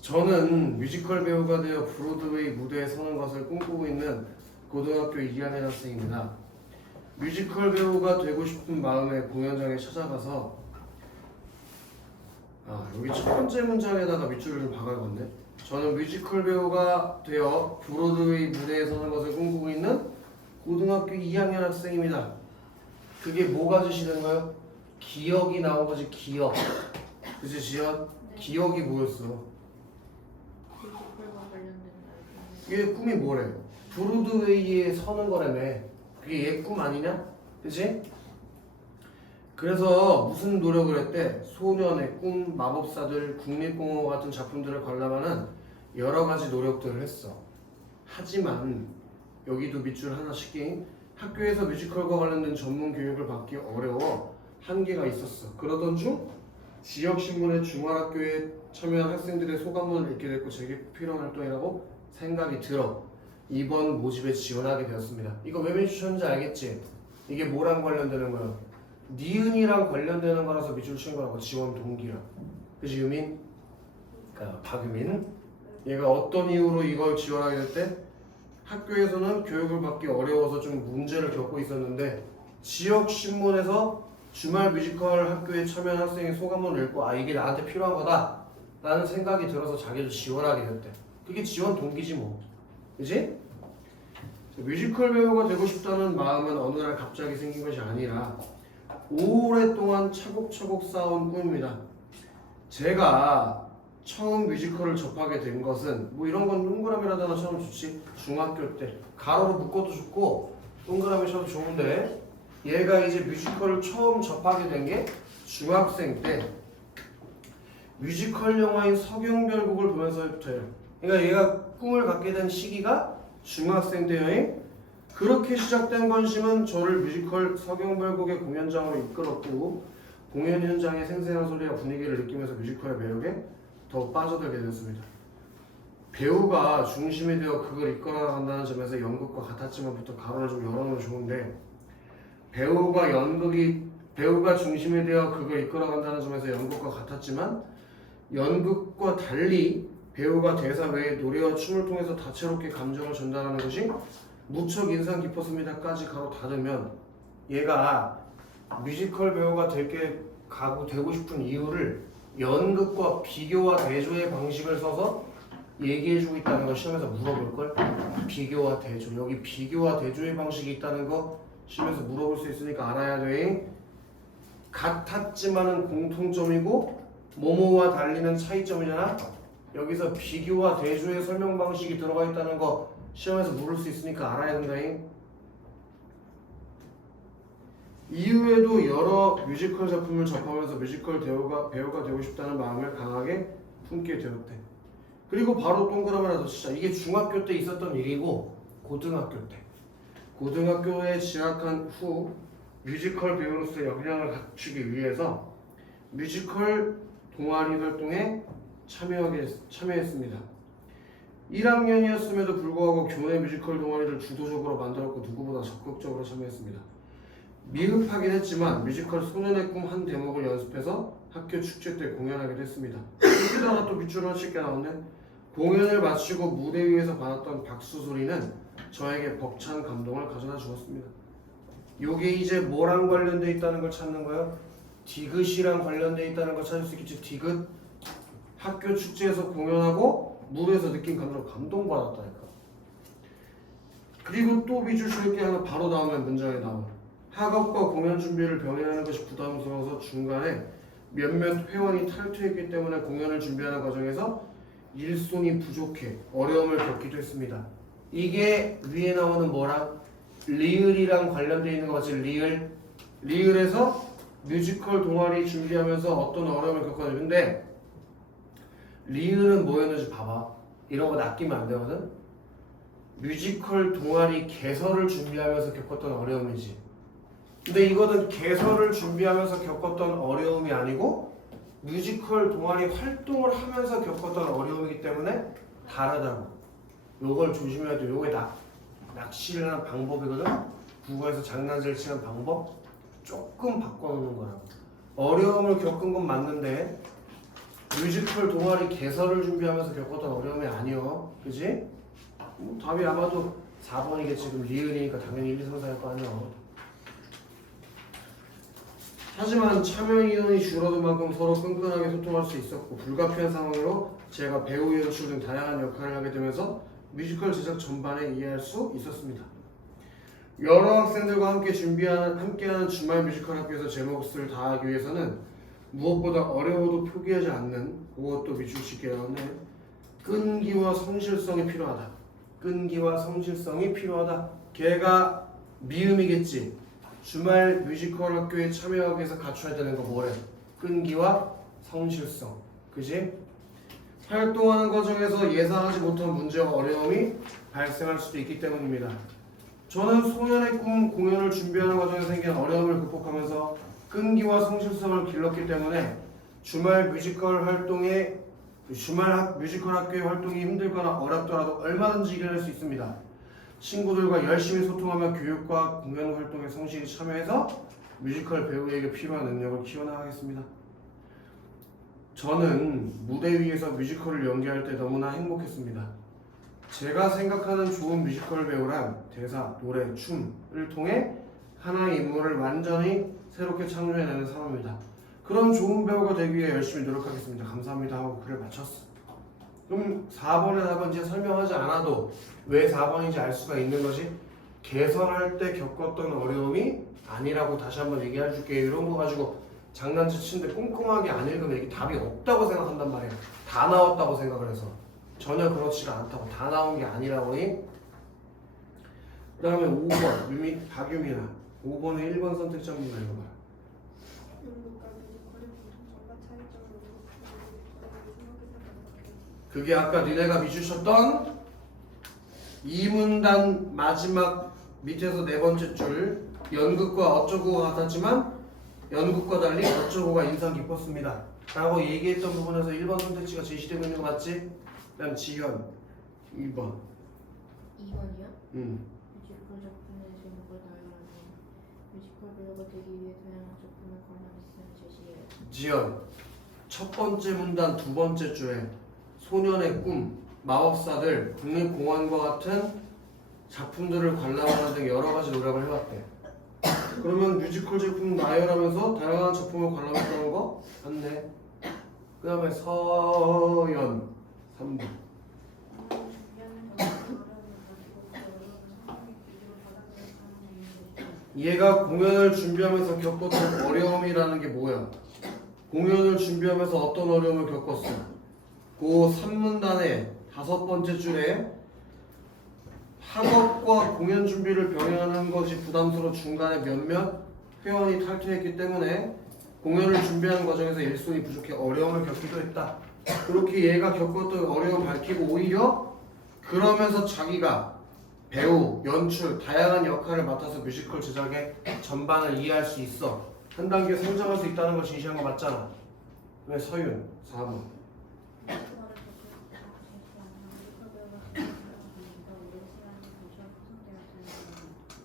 저는 뮤지컬 배우가 되어 브로드웨이 무대에 서는 것을 꿈꾸고 있는 고등학교 2학년 학생입니다. 뮤지컬 배우가 되고 싶은 마음에 공연장에 찾아가서 여기 첫 번째 문장에다가 밑줄을 좀 박아야겠네. 저는 뮤지컬 배우가 되어 브로드웨이 무대에 서는 것을 꿈꾸고 있는 고등학교 2학년 학생입니다. 그게 뭐가 주시는가요? 기억이 나온 거지. 기억. 그치 지연? 기억이 뭐였어? 뮤지컬과 관련된 나의 얘 꿈이 뭐래? 브로드웨이에 서는 거라며. 그게 얘 꿈 아니냐? 그치? 그래서 무슨 노력을 했대? 소년의 꿈, 마법사들, 국립공원 같은 작품들을 관람하는 여러 가지 노력들을 했어. 하지만 여기도 밑줄 하나 씻긴 학교에서 뮤지컬과 관련된 전문 교육을 받기 어려워 한계가 있었어. 그러던 중 지역신문의 주말학교에 참여한 학생들의 소감문을 읽게 됐고 제게 필요한 활동이라고 생각이 들어 이번 모집에 지원하게 되었습니다. 이거 왜 주셨는지 알겠지? 이게 뭐랑 관련되는 거야? 니은이랑 관련되는 거라서 밑줄 친 거라고. 지원 동기랑. 그치 유민? 그러니까 박유민. 얘가 어떤 이유로 이걸 지원하게 될 때 학교에서는 교육을 받기 어려워서 좀 문제를 겪고 있었는데 지역신문에서 주말 뮤지컬 학교에 참여한 학생의 소감문을 읽고 아 이게 나한테 필요한 거다 라는 생각이 들어서 자기도 지원하게 됐대. 그게 지원 동기지 뭐. 그치? 뮤지컬 배우가 되고 싶다는 마음은 어느 날 갑자기 생긴 것이 아니라 오랫동안 차곡차곡 쌓아온 꿈입니다. 제가 처음 뮤지컬을 접하게 된 것은 뭐 이런 건 동그라미라도 하나 쳐도 좋지. 중학교 때 가로로 묶어도 좋고 동그라미 쳐도 좋은데 얘가 이제 뮤지컬을 처음 접하게 된 게 중학생 때 뮤지컬 영화인 서경별곡을 보면서부터예요. 그러니까 얘가 꿈을 갖게 된 시기가 중학생 때여행. 그렇게 시작된 관심은 저를 뮤지컬 서경별곡의 공연장으로 이끌었고 공연 현장의 생생한 소리와 분위기를 느끼면서 뮤지컬의 매력에 더 빠져들게 되었습니다. 배우가 중심이 되어 그걸 이끌어나간다는 점에서 연극과 같았지만부터 가로를 좀 열어놓으면 좋은데 배우가 중심이 되어 그걸 이끌어간다는 점에서 연극과 같았지만 연극과 달리 배우가 대사 외에 노래와 춤을 통해서 다채롭게 감정을 전달하는 것이 무척 인상 깊었습니다까지 가로 닫으면 얘가 뮤지컬 배우가 되고 싶은 이유를 연극과 비교와 대조의 방식을 써서 얘기해주고 있다는 거 시험에서 물어볼걸? 비교와 대조. 여기 비교와 대조의 방식이 있다는 거 시험에서 물어볼 수 있으니까 알아야 돼. 같았지만은 공통점이고 뭐뭐와 달리는 차이점이잖아. 여기서 비교와 대조의 설명 방식이 들어가 있다는 거 시험에서 물을 수 있으니까 알아야 된다. 이후에도 여러 뮤지컬 작품을 접하면서 뮤지컬 배우가 되고 싶다는 마음을 강하게 품게 되었대. 그리고 바로 동그라미라도 치자. 이게 중학교 때 있었던 일이고 고등학교 때. 고등학교에 진학한 후 뮤지컬 배우로서 역량을 갖추기 위해서 뮤지컬 동아리 활동에 참여했습니다. 1학년이었음에도 불구하고 교내 뮤지컬 동아리를 주도적으로 만들었고 누구보다 적극적으로 참여했습니다. 미흡하긴 했지만 뮤지컬 소년의 꿈 한 대목을 연습해서 학교 축제 때 공연하게 됐습니다. 여기다가 또 밑줄을 칠 게 나오네. 공연을 마치고 무대 위에서 받았던 박수 소리는 저에게 벅찬 감동을 가져다 주었습니다. 요게 이제 뭐랑 관련돼 있다는 걸 찾는 거예요? 디귿이랑 관련돼 있다는 걸 찾을 수 있겠지. 디귿. 학교 축제에서 공연하고 무대에서 느낀 감동받았다니까. 그리고 또 밑줄 칠 게 하나 바로 다음에 문장에 나와. 학업과 공연 준비를 병행하는 것이 부담스러워서 중간에 몇몇 회원이 탈퇴했기 때문에 공연을 준비하는 과정에서 일손이 부족해 어려움을 겪기도 했습니다. 이게 위에 나오는 뭐랑? 리을이랑 관련되어 있는 거 같지? 리을에서 뮤지컬 동아리 준비하면서 어떤 어려움을 겪었는데 근데 리을은 뭐였는지 봐봐. 이런 거 낚이면 안 되거든? 뮤지컬 동아리 개설을 준비하면서 겪었던 어려움이지. 근데 이거는 개설을 준비하면서 겪었던 어려움이 아니고 뮤지컬 동아리 활동을 하면서 겪었던 어려움이기 때문에 다르다고. 요걸 조심해야 돼. 요게 낚시를 하는 방법이거든. 국어에서 장난질 치는 방법 조금 바꿔놓는 거라고. 어려움을 겪은 건 맞는데 뮤지컬 동아리 개설을 준비하면서 겪었던 어려움이 아니여. 그지? 답이 아마도 4번이겠지. 그럼 리을이니까 당연히 1, 2, 3, 4일 거 아니야. 하지만 참여 인원이 줄어든 만큼 서로 끈끈하게 소통할 수 있었고 불가피한 상황으로 제가 배우 연출 등 다양한 역할을 하게 되면서 뮤지컬 제작 전반에 이해할 수 있었습니다. 여러 학생들과 함께하는 주말 뮤지컬 학교에서 제 몫을 다하기 위해서는 무엇보다 어려워도 포기하지 않는 그것도 밑줄치기에 나오네. 끈기와 성실성이 필요하다. 끈기와 성실성이 필요하다. 걔가 미음이겠지. 주말 뮤지컬 학교에 참여하기 위해서 갖춰야 되는 거 뭐래? 끈기와 성실성. 그지? 활동하는 과정에서 예상하지 못한 문제와 어려움이 발생할 수도 있기 때문입니다. 저는 소년의 꿈 공연을 준비하는 과정에서 생긴 어려움을 극복하면서 끈기와 성실성을 길렀기 때문에 주말 뮤지컬 활동에 뮤지컬 학교의 활동이 힘들거나 어렵더라도 얼마든지 이겨낼 수 있습니다. 친구들과 열심히 소통하며 교육과 공연 활동에 성실히 참여해서 뮤지컬 배우에게 필요한 능력을 키워나가겠습니다. 저는 무대 위에서 뮤지컬을 연기할 때 너무나 행복했습니다. 제가 생각하는 좋은 뮤지컬 배우란 대사, 노래, 춤을 통해 하나의 인물을 완전히 새롭게 창조해내는 사람입니다. 그런 좋은 배우가 되기 위해 열심히 노력하겠습니다. 감사합니다 하고 글을 마쳤어. 그럼 4번의 답은 이제 설명하지 않아도 왜 4번인지 알 수가 있는 거지. 개선할 때 겪었던 어려움이 아니라고 다시 한번 얘기해 줄게. 이런 거 가지고 장난치 치는데 꼼꼼하게 안 읽으면 이게 답이 없다고 생각한단 말이야. 다 나왔다고 생각을 해서. 전혀 그렇지가 않다고. 다 나온 게 아니라고니. 그 다음에 5번 박유민아 5번에 1번 선택지 한번 읽어봐. 그게 아까 니네가 미주셨던 이문단 마지막 밑에서 네 번째 줄 연극과 어쩌고가 같았지만 연극과 달리 어쩌고가 인상 깊었습니다 라고 얘기했던 부분에서 1번 선택지가 제시되고 있는 거 맞지? 그 다음 지현 2번 2번이요? 응. 뮤지컬 작품의 제목을 다양하게 뮤지컬 배우가 되기 위해 다양한 작품을 관람했으면 제시해요. 지연 첫 번째 문단 두 번째 줄에 소년의 꿈, 마법사들, 국립공원과 같은 작품들을 관람하는 등 여러 가지 노력을 해왔대. 그러면 뮤지컬 제품 나열하면서 다양한 작품을 관람했다는 거 맞네. 그 다음에 서연 3번 얘가 공연을 준비하면서 겪었던 어려움이라는 게 뭐야? 공연을 준비하면서 어떤 어려움을 겪었어? 그 3문단의 5번째 줄에 학업과 공연 준비를 병행하는 것이 부담스러워 중간에 몇몇 회원이 탈퇴했기 때문에 공연을 준비하는 과정에서 일손이 부족해 어려움을 겪기도 했다. 그렇게 얘가 겪었던 어려움을 밝히고 오히려 그러면서 자기가 배우, 연출, 다양한 역할을 맡아서 뮤지컬 제작의 전반을 이해할 수 있어. 한 단계 성장할 수 있다는 걸 제시한 거 맞잖아. 왜 서윤 4번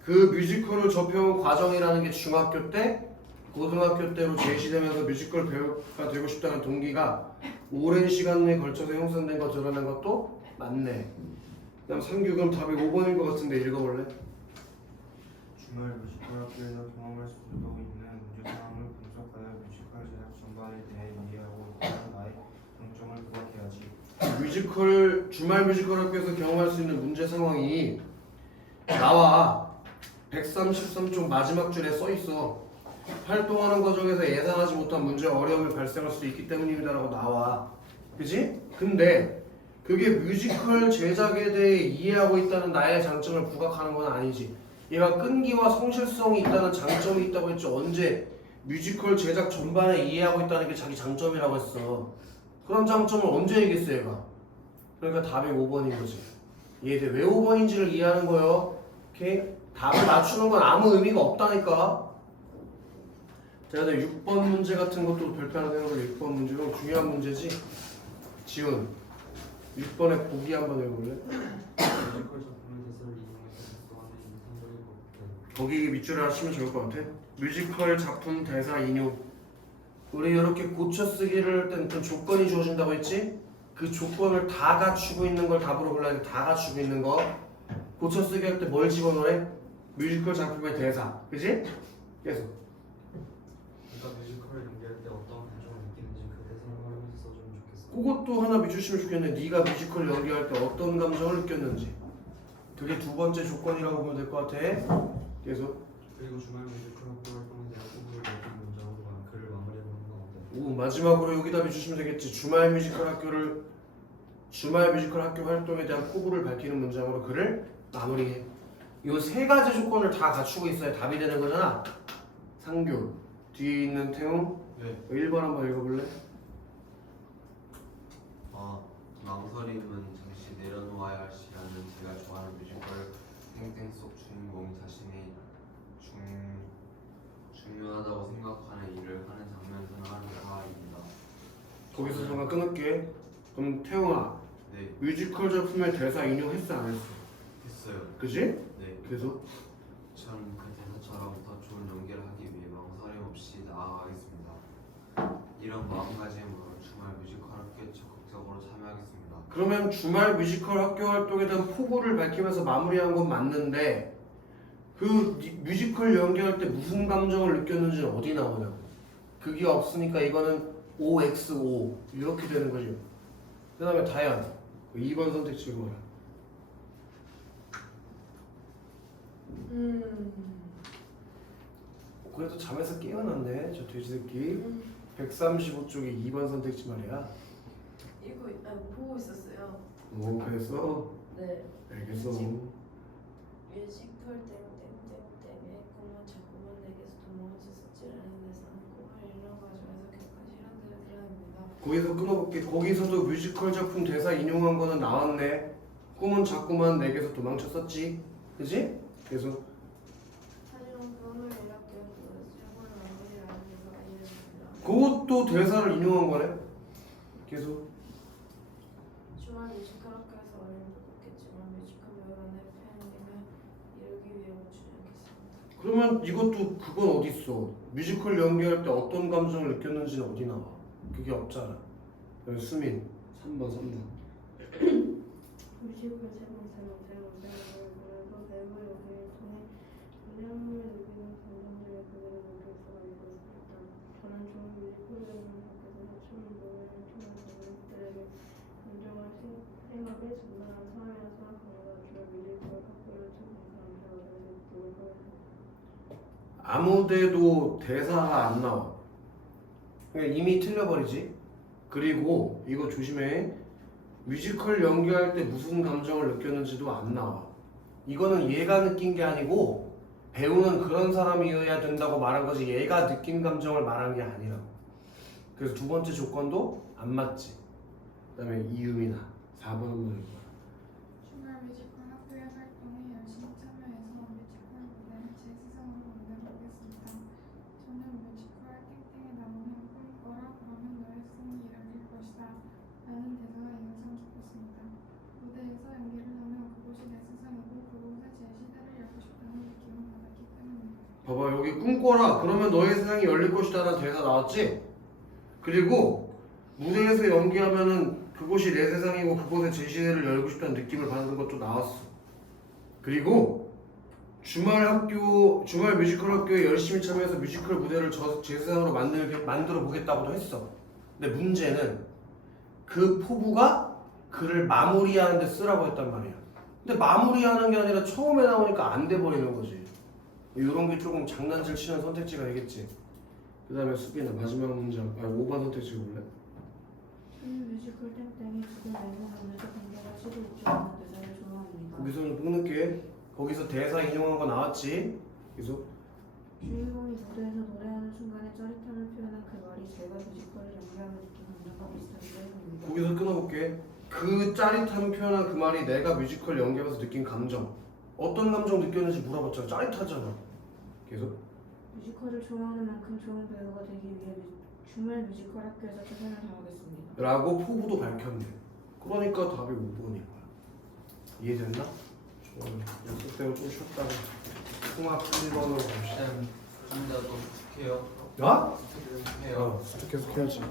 그 뮤지컬을 접해온 과정이라는 게 중학교 때, 고등학교 때로 제시되면서 뮤지컬 배우가 되고 싶다는 동기가 오랜 시간 내에 걸쳐서 형성된 거 드러낸 것도 맞네. 그 다음 3교 그럼 답이 5번인 것 같은데 읽어볼래? 주말 뮤지컬 학교에서 경험할 수도 있는 문제 상황을 분석하여 뮤지컬 제작 전반에 대해 이해하고 있다는 나의 강점을 부각해야지. 주말 뮤지컬 학교에서 경험할 수 있는 문제 상황이 나와 133쪽 마지막 줄에 써 있어. 활동하는 과정에서 예상하지 못한 문제와 어려움이 발생할 수 있기 때문입니다라고 나와. 그지? 근데 그게 뮤지컬 제작에 대해 이해하고 있다는 나의 장점을 부각하는 건 아니지. 얘가 끈기와 성실성이 있다는 장점이 있다고 했지. 언제 뮤지컬 제작 전반에 이해하고 있다는 게 자기 장점이라고 했어. 그런 장점을 언제 얘기했어 얘가. 그러니까 답이 5번인 거지. 얘들 왜 5번인지를 이해하는 거예요. 오케이? 답을 맞추는 건 아무 의미가 없다니까. 자, 6번 문제 같은 것도 별표하나 생각해. 6번 문제가 중요한 문제지. 지훈 6번에 보기 한번 해볼래? 뮤지컬 작품의 대사를 이용해서 독서하는 인상적인 것 같아요. 거기 밑줄에 하시면 좋을 것 같아. 뮤지컬 작품 대사 인용. 우리 이렇게 고쳐 쓰기를 할 때는 어떤 조건이 주어진다고 했지? 그 조건을 다 갖추고 있는 걸 답으로 골라야 돼. 다 갖추고 있는 거. 고쳐 쓰기 할 때 뭘 집어넣으래? 뮤지컬 작품의 대사. 그지? 계속. 그러니까 뮤지컬을 연기할 때 어떤 감정을 느끼는지 그 대사를 활용해서 써주면 좋겠어요. 그것도 하나 밑주시면 좋겠네. 네가 뮤지컬 연기할 때 어떤 감정을 느꼈는지. 그게 두 번째 조건이라고 보면 될 것 같아. 계속. 그리고 주말 뮤지컬 학교 활동에 대한 꿈을 내준 문장으로 글을 마무리해보는 건 어때요? 오, 마지막으로 여기다 밑주시면 되겠지. 주말 뮤지컬 학교 활동에 대한 포부를 밝히는 문장으로 글을 마무리해. 이 세 가지 조건을 다 갖추고 있어야 답이 되는 거잖아. 상규 뒤에 있는 태웅. 네. 1번 한번 읽어볼래? 망설임은 잠시 내려놓아야 할 시간은 제가 좋아하는 뮤지컬 탱탱 속 주인공이 자신이 중요하다고 생각하는 일을 하는 장면에서 하는 대화입니다. 거기서 잠깐 끊을게. 그럼 태용아, 네, 뮤지컬 작품의 대사 인용했어 안 했어? 했어요. 그지? 네, 그래서 전 그 대사처럼 더 좋은 연기를 하기 위해 망설임 없이 나아가겠습니다. 이런 마음가짐으로 주말 뮤지컬 학교에 적극적으로 참여하겠습니다. 그러면 주말 뮤지컬 학교 활동에 대한 포부를 밝히면서 마무리한 건 맞는데 그 뮤지컬 연기할 때 무슨 감정을 느꼈는지 어디 나오냐고. 그게 없으니까 이거는 OXO 이렇게 되는 거죠. 그 다음에 다현 2번 선택지 읽어라. 그래도 잠에서 깨어났네 저 돼지새끼. 135쪽에 2번 선택지 말이야. 이거 보고 있었어요. 오 그랬어? 네. 알겠어. 뮤지컬 땡땡땡땡에 꿈은 자꾸만 내게서 도망쳤었지라는 데서 꿈을 잃어가지고 해석했던 실현들을 드러냅니다. 거기서 끊어볼게. 거기서도 뮤지컬 작품 대사 인용한 거는 나왔네. 꿈은 자꾸만 내게서 도망쳤었지. 그지? 그래서 하지만 꿈을 이렇게 실험을 마무리하는 데서 이해됩니다. 그것도 대사를 인용한 거네. 계속. 주말 뮤지컬 학교에서 어려움도 있겠지만 뮤지컬 배우라는 팬님을 이루기 위해 멈추지 않겠습니다. 그러면 이것도 그건 어디 있어? 뮤지컬 연기할 때 어떤 감정을 느꼈는지는 어디 나와? 그게 없잖아. 그럼 수민 3번. 뮤지컬 그래도 배우 연기를 통해 인형을 느끼는 감정들을 그대로 느낄 수가 있었습니다. 저는 좋은 뮤지컬 연기를 밖에서 춤을 보는 통한 관객들에게 감정을 생각에 전달한 사람이라 생각합니다. 주로 뮤지컬 학교를 통해 감정을 느끼도록 하겠습니다. 아무데도 대사가 안 나와. 그냥 이미 틀려버리지. 그리고 이거 조심해. 뮤지컬 연기할 때 무슨 감정을 느꼈는지도 안 나와. 이거는 얘가 느낀 게 아니고 배우는 그런 사람이어야 된다고 말한 거지 얘가 느낀 감정을 말한 게 아니라고. 그래서 두 번째 조건도 안 맞지. 그 다음에 이음이나 4번 한번 읽어봐. 주말 뮤지컬 학교의 활동에 열심히 참여해서 뮤지컬 무대를 제 세상으로 만들어보겠습니다. 저는 뮤지컬 땡땡에 나오는 꿈꿔라 그러면 너의 승리 이룰 것이다 라는 대사가 인상 깊었습니다. 무대에서 연기를 하면 그곳이 내 세상이고 그곳에 제 시대를 열고 싶다는 느낌을 받았기 때문입니다. 봐봐 여기 꿈꿔라 그러면 너의 세상이 열릴 것이다 라는 대사 나왔지? 그리고 무대에서 연기하면은 그곳이 내 세상이고 그곳에 제 시대를 열고 싶다는 느낌을 받는 것도 나왔어. 그리고 주말 뮤지컬 학교에 열심히 참여해서 뮤지컬 무대를 제 세상으로 만들어 보겠다고도 했어. 근데 문제는 그 포부가 글을 마무리하는 데 쓰라고 했단 말이야. 근데 마무리하는 게 아니라 처음에 나오니까 안 돼 버리는 거지. 이런 게 조금 장난질 치는 선택지가 되겠지. 그 다음에 수빈아 마지막 문장 5번 선택지 볼래? 저는 뮤지컬 땡땡이 주된 외모 면에서 관계가 치고 있지 않은 대사를 좋아합니다. 거기서는 끊을게. 거기서 대사 인용한 거 나왔지? 계속. 주인공이 무대에서 노래하는 순간에 짜릿함을 표현한 그 말이 제가 뮤지컬을 연기하며 느낀 감정과 비슷하기 때문입니다. 거기서 끊어볼게. 그 짜릿함 표현한 그 말이 내가 뮤지컬 연기하면서 느낀 감정. 어떤 감정 느꼈는지 물어봤잖아. 짜릿하잖아. 계속. 뮤지컬을 좋아하는 만큼 좋은 배우가 되기 위해 주말 뮤지컬 학교에서 최선을 다하겠습니다. 라고 포부도 밝혔네. 그러니까 답이 5번인 거야. 이해됐나? 좋아요. 연습대로 좀 쉬었다가 통합 1번으로 갑시다. 쌤, 혼자 또 축해요. 야? 해요. 계속 해야지.